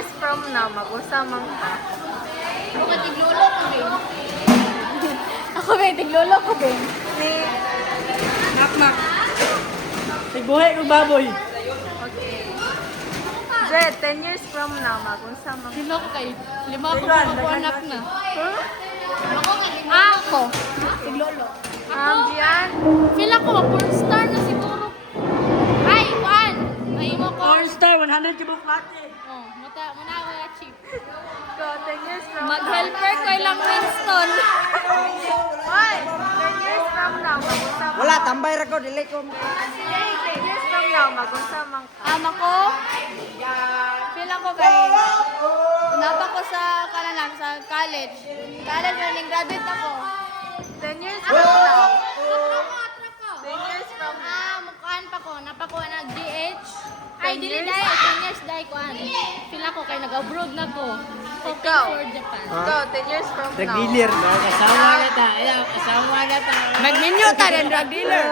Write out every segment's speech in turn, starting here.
years from now, mag-usa man ka. Ako ka tiglolo ko, Ben. Ako, Ben, tiglolo ko, Ben. Ni, Makmak. Sigbuhay ko baboy. okay. Jet, 10 years from now, mag-usa man ka. Sino ko kay? Lima ko mga anak na. Huh? Ako nga, ako. Tiglolo. Diyan. Feel ako, porn star na siguro. Ay, Juan! Mahimo ko. Porn star, 100 kibong pati. Oh, muna ako na-achieve. Go, 10 years from now. Mag-helper ko ilang Winston. Hoy, 10 years from now, mag-usa man Wala, ka. tambay ra ko, dili ko. 10 years from now, mag-usa man ka. Ama ko, feel ako kay napa ko sa kananan sa college. College running graduate ako. 10 years from now. 10 years from now. Mukhaan pa ko, napa ko nag-GH. Ay, dili dahil, 10 years dahil ko feel ako kay nag-abroad na ko. Hoping Ikaw. for Japan. Go, 10 years from now. Drug-dealer. Kasama na ta. Ayan, kasama na ta. Nag-menu ta rin, drug dealer.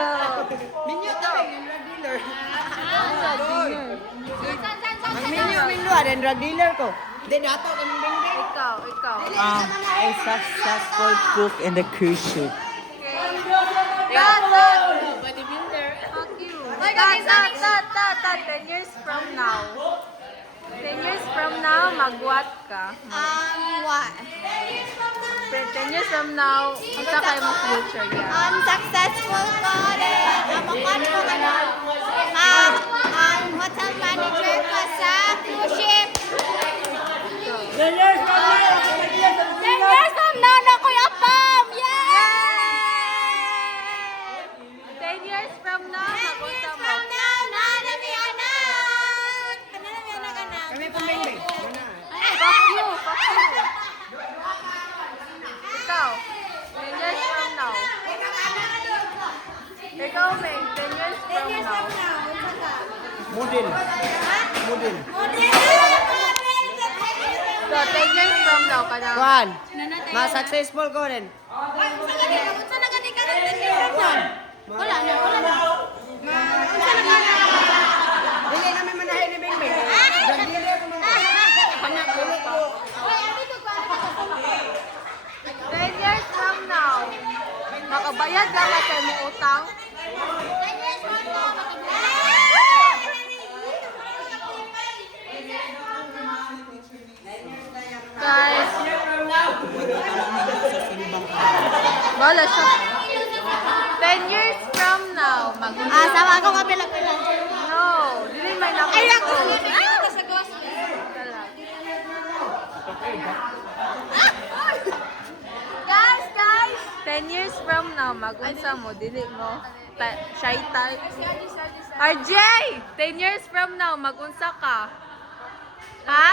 Minyo ta rin, drug-dealer. Menu, rin, drug-dealer ko. Di, dato, kaming bing-bing. Ikaw. A successful cook in the cruise ship. bodybuilder. Fuck you. Ta. 10 years from now. 10 years from now, mag-what ka? What? 10 years from now, unsa kay mo future ya? Successful ko rin. Amakon ko hotel manager ko sa cruise ship. 10 years from now, 10 years from now na ko yapam! Yay! 10 years from now, mag-unsa mo? From now, na mi anak! Ano na mi anak? Kami pang-bing-bing. Fuck you. Ikaw, 10 years from now. Ikaw, Meng, 10 years from now. Model. So, 10 years from now ka na. Kuan, ma-successful ko rin. Wala na. Hindi kami manahin ni Bing-Bing. Drug-dealer ko mga. Anak ko. 10 years from now, makabayad lang na kayo mong utang. Guys, wala siya. 10 years from now, Sama ako kapila-pila. No, dili may nakita. Ay, ako! Sa gospel. Guys, 10 years from now, mag-unsa mo, dili mo, shy type. RJ, 10 years from now, mag-unsa ka? Ha?